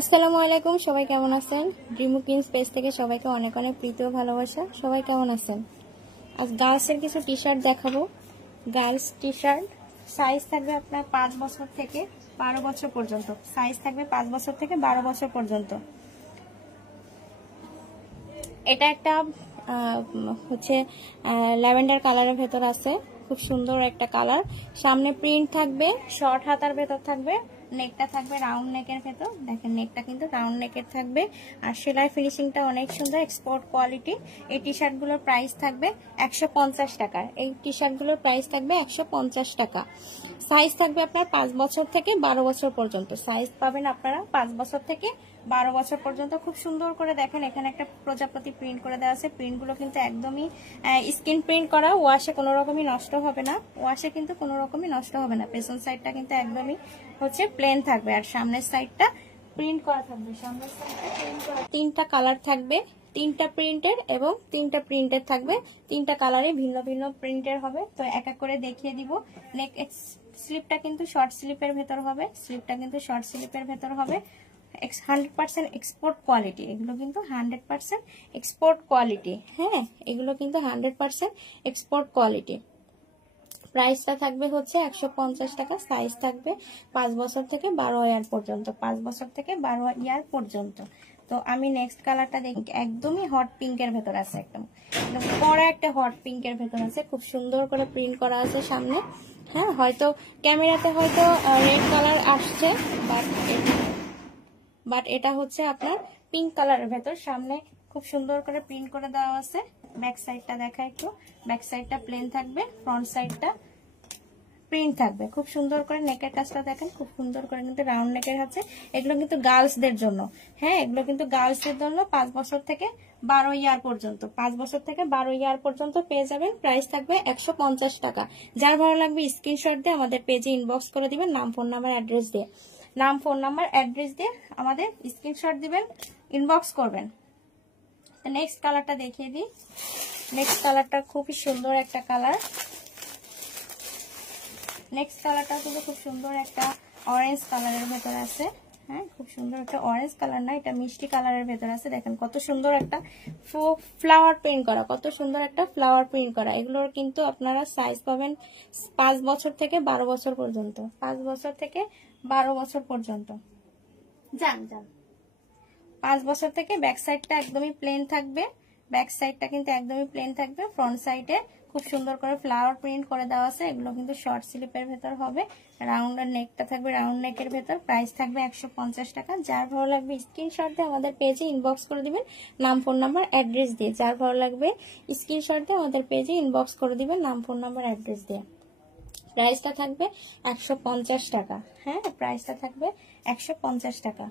আসসালামু আলাইকুম, সবাই কেমন আছেন? ড্রিমু কিংস পেজ থেকে সবাইকে অনেক অনেক প্রীতি ও ভালোবাসা। সবাই কেমন আছেন? আজ গার্লসের কিছু টি শার্ট দেখাবো। গার্লস টি শার্ট সাইজ থাকবে আপনার 5 বছর থেকে 12 বছর পর্যন্ত। সাইজ থাকবে 5 বছর থেকে 12 বছর পর্যন্ত। এটা একটা হচ্ছে ল্যাভেন্ডার কালারের ভেতর আছে, খুব সুন্দর একটা কালার। সামনে প্রিন্ট থাকবে, শর্ট হাতার ভেতর থাকবে, নেকটা থাকবে রাউন্ড নেকের ভেতর। দেখেন নেকটা কিন্তু রাউন্ড নেকের থাকবে, আর সেলাই ফিনিশিংটা অনেক সুন্দর, এক্সপোর্ট কোয়ালিটি। এই টি শার্টগুলোর প্রাইস থাকবে 150 টাকা। এই টি শার্টগুলোর প্রাইস থাকবে 150 টাকা। সাইজ থাকবে আপনার 5 বছর থেকে 12 বছর পর্যন্ত। সাইজ পাবেন আপনারা 5 বছর থেকে 12 বছর পর্যন্ত। খুব সুন্দর করে দেখেন, এখানে একটা প্রজাপতি প্রিন্ট করে দেওয়া আছে। প্রিন্টগুলো কিন্তু একদমই স্ক্রিন প্রিন্ট করা, ওয়াশে কোনো রকমই নষ্ট হবে না। ওয়াশে কিন্তু কোনো রকমই নষ্ট হবে না। পেছন সাইডটা কিন্তু একদমই হচ্ছে প্লেন থাকবে, আর সামনের সাইডটা প্রিন্ট করা থাকবে। সামনের সাইডটা প্রিন্ট করা, তিনটা কালার থাকবে, তিনটা প্রিন্টের এবং তিনটা প্রিন্টের থাকবে। তিনটা কালারে ভিন্ন ভিন্ন প্রিন্টের হবে। তো এক এক করে দেখিয়ে দিব। নেক স্লিপটা কিন্তু শর্ট স্লিপের ভেতর হবে। স্লিপটা কিন্তু শর্ট স্লিপের ভেতর হবে। 100% এক্সপোর্ট কোয়ালিটি, এগুলো কিন্তু 100% এক্সপোর্ট কোয়ালিটি। হ্যাঁ, এগুলো কিন্তু 100% এক্সপোর্ট কোয়ালিটি। প্রাইসটা থাকবে হচ্ছে 150 টাকা। সাইজ থাকবে 5 বছর থেকে 12 ইয়ার পর্যন্ত। 5 বছর থেকে 12 ইয়ার পর্যন্ত। তো আমি নেক্সট কালারটা দেখি, একদমই হট পিঙ্কের ভেতর আছে, একদম বড় একটা হট পিঙ্কের ভেতর আছে। খুব সুন্দর করে প্রিন্ট করা আছে সামনে। হ্যাঁ, হয়তো ক্যামেরাতে হয়তো রেড কালার আসছে, বাট এটা হচ্ছে আপনার পিঙ্ক কালারের ভেতর। সামনে খুব সুন্দর করে প্রিন্ট করে দেওয়া আছে। ব্যাক সাইডটা দেখা একটু, ব্যাক সাইডটা প্লেন থাকবে, ফ্রন্ট সাইডটা প্রিন্ট থাকবে। খুব সুন্দর করে নেকের কাজটা দেখেন, খুব সুন্দর করে কিন্তু রাউন্ড নেকের আছে। এগুলো কিন্তু গার্লসদের জন্য। হ্যাঁ, এগুলো কিন্তু গার্লসদের জন্য 5 বছর থেকে 12 ইয়ার পর্যন্ত। 5 বছর থেকে 12 ইয়ার পর্যন্ত পেয়ে যাবেন। প্রাইস থাকবে 150 টাকা। যার ভালো লাগবে স্ক্রিনশট দিয়ে আমাদের পেজে ইনবক্স করে দিবেন, নাম ফোন নাম্বার অ্যাড্রেস দিয়ে। নাম ফোন নাম্বার অ্যাড্রেস দিয়ে আমাদের স্ক্রিনশট দিবেন, ইনবক্স করবেন। নেক্সট কালারটা দেখিয়ে দিই। নেক্সট কালারটা খুবই সুন্দর একটা কালার। নেক্সট কালারটা কিন্তু খুব সুন্দর একটা অরেঞ্জ কালারের ভেতর আছে। হ্যাঁ, খুব সুন্দর একটা অরেঞ্জ কালার না, এটা মিষ্টি কালারের ভেতর আছে। দেখেন কত সুন্দর একটা ফ্লাওয়ার প্রিন্ট করা, কত সুন্দর একটা ফ্লাওয়ার প্রিন্ট করা। এগুলোর কিন্তু আপনারা সাইজ পাবেন 5 বছর থেকে 12 বছর পর্যন্ত। 5 বছর থেকে 12 বছর পর্যন্ত। যান 5 বছর থেকে ব্যাক সাইডটা একদমই প্লেন থাকবে। ব্যাক সাইডটা কিন্তু একদমই প্লেন থাকবে। ফ্রন্ট সাইডে খুব সুন্দর করে ফ্লাওয়ার প্রিন্ট করে দেওয়া আছে। এগুলো কিন্তু শর্ট স্লিপের ভেতর হবে। রাউন্ডের নেকটা থাকবে রাউন্ড নেকের ভেতর। প্রাইস থাকবে 150 টাকা। যার ভালো লাগবে স্ক্রিনশট দিয়ে আমাদের পেজে ইনবক্স করে দিবেন, নাম ফোন নাম্বার অ্যাড্রেস দিয়ে। যার ভালো লাগবে স্ক্রিনশট দিয়ে আমাদের পেজে ইনবক্স করে দিবেন, নাম ফোন নাম্বার অ্যাড্রেস দিয়ে। প্রাইসটা থাকবে 150 টাকা। হ্যাঁ, প্রাইসটা থাকবে 150 টাকা।